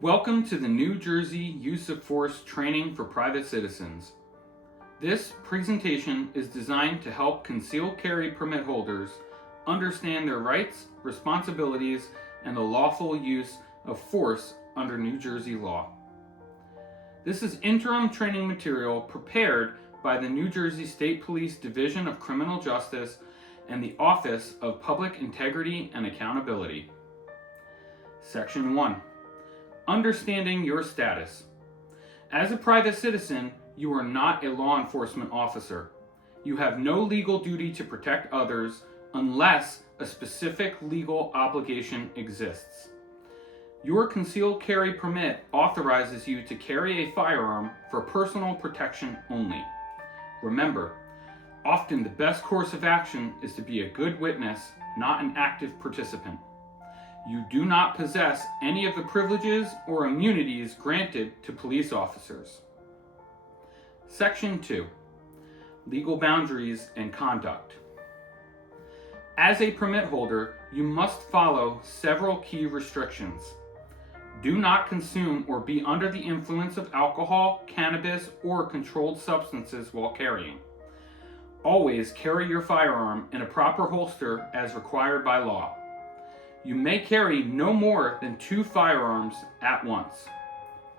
Welcome to the New Jersey Use of Force Training for Private Citizens. This presentation is designed to help concealed carry permit holders understand their rights, responsibilities, and the lawful use of force under New Jersey law. This is interim training material prepared by the New Jersey State Police Division of Criminal Justice and the Office of Public Integrity and Accountability. Section 1. Understanding your status. As a private citizen, you are not a law enforcement officer. You have no legal duty to protect others unless a specific legal obligation exists. Your concealed carry permit authorizes you to carry a firearm for personal protection only. Remember, often the best course of action is to be a good witness, not an active participant. You do not possess any of the privileges or immunities granted to police officers. Section 2. Legal boundaries and conduct. As a permit holder, you must follow several key restrictions. Do not consume or be under the influence of alcohol, cannabis, or controlled substances while carrying. Always carry your firearm in a proper holster as required by law. You may carry no more than 2 firearms at once,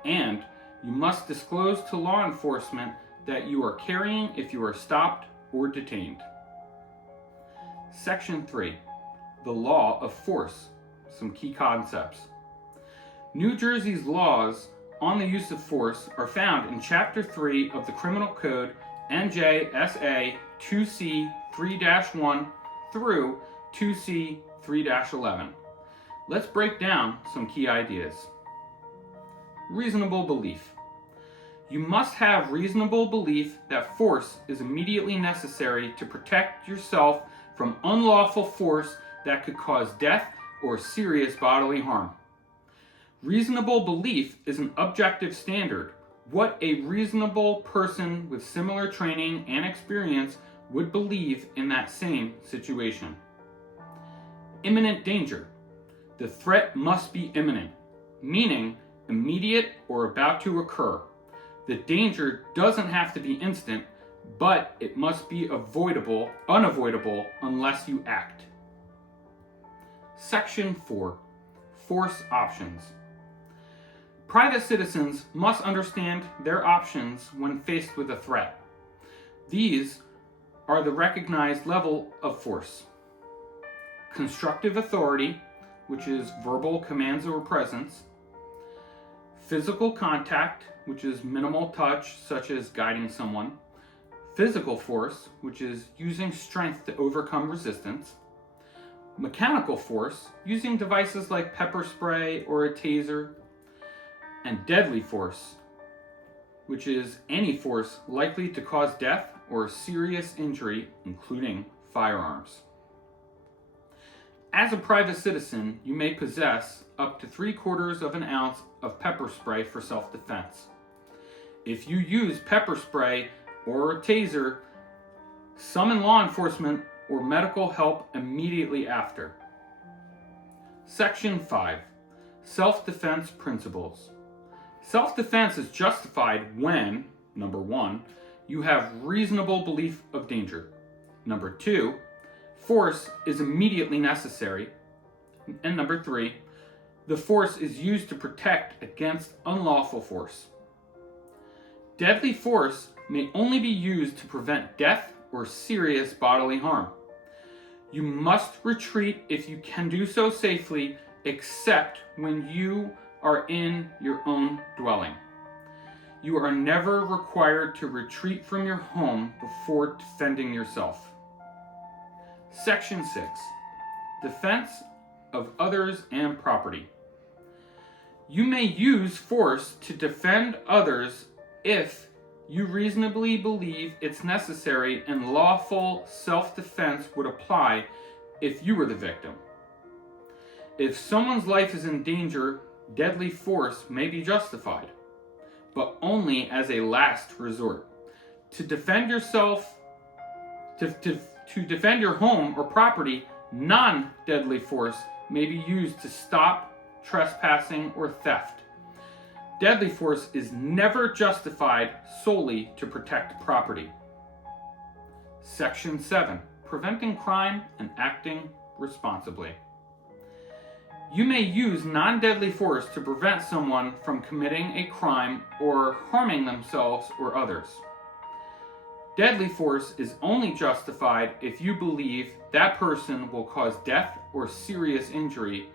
and you must disclose to law enforcement that you are carrying if you are stopped or detained. Section 3. The law of force. Some key concepts. New Jersey's laws on the use of force are found in Chapter 3 of the Criminal Code, NJSA 2C 3-1 through 2C 3-11. Let's break down some key ideas. Reasonable belief. You must have reasonable belief that force is immediately necessary to protect yourself from unlawful force that could cause death or serious bodily harm. Reasonable belief is an objective standard, what a reasonable person with similar training and experience would believe in that same situation. Imminent danger. The threat must be imminent, meaning immediate or about to occur. The danger doesn't have to be instant, but it must be unavoidable unless you act. Section 4. Force options. Private citizens must understand their options when faced with a threat. These are the recognized level of force. Constructive authority, which is verbal commands or presence. Physical contact, which is minimal touch, such as guiding someone. Physical force, which is using strength to overcome resistance. Mechanical force, using devices like pepper spray or a taser. And deadly force, which is any force likely to cause death or serious injury, including firearms. As a private citizen, you may possess up to 3/4 of an ounce of pepper spray for self-defense. If you use pepper spray or a taser, summon law enforcement or medical help immediately after. Section 5. Self-defense principles. Self-defense is justified when, number 1, you have reasonable belief of danger. Number 2, force is immediately necessary. And number 3, the force is used to protect against unlawful force. Deadly force may only be used to prevent death or serious bodily harm. You must retreat if you can do so safely, except when you are in your own dwelling. You are never required to retreat from your home before defending yourself. Section 6. Defense of others and property. You may use force to defend others if you reasonably believe it's necessary and lawful self-defense would apply if you were the victim. If someone's life is in danger, deadly force may be justified, but only as a last resort. To defend yourself, to defend your home or property, non-deadly force may be used to stop trespassing or theft. Deadly force is never justified solely to protect property. Section 7. Preventing crime and acting responsibly. You may use non-deadly force to prevent someone from committing a crime or harming themselves or others. Deadly force is only justified if you believe that person will cause death or serious injury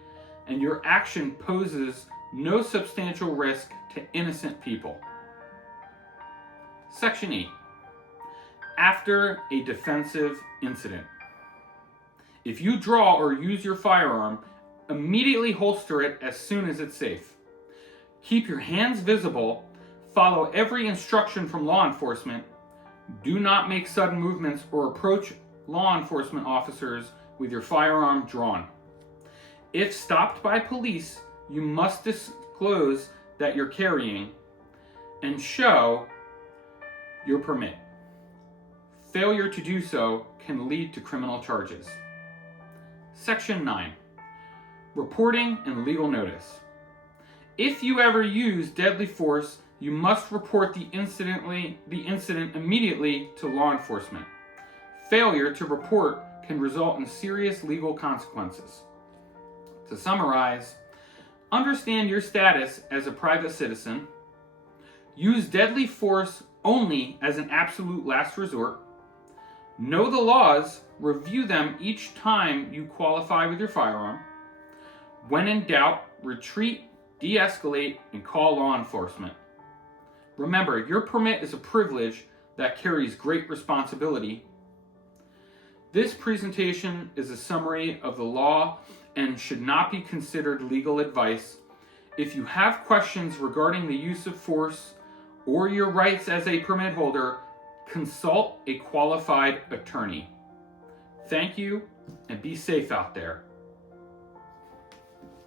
and your action poses no substantial risk to innocent people. Section 8. After a defensive incident. If you draw or use your firearm, immediately holster it as soon as it's safe. Keep your hands visible, follow every instruction from law enforcement, do not make sudden movements or approach law enforcement officers with your firearm drawn. If stopped by police, you must disclose that you're carrying and show your permit. Failure to do so can lead to criminal charges. Section 9. Reporting and legal notice. If you ever use deadly force, you must report the incident immediately to law enforcement. Failure to report can result in serious legal consequences. To summarize, understand your status as a private citizen. Use deadly force only as an absolute last resort. Know the laws, review them each time you qualify with your firearm. When in doubt, retreat, de-escalate, and call law enforcement. Remember, your permit is a privilege that carries great responsibility. This presentation is a summary of the law and should not be considered legal advice. If you have questions regarding the use of force or your rights as a permit holder, consult a qualified attorney. Thank you, and be safe out there.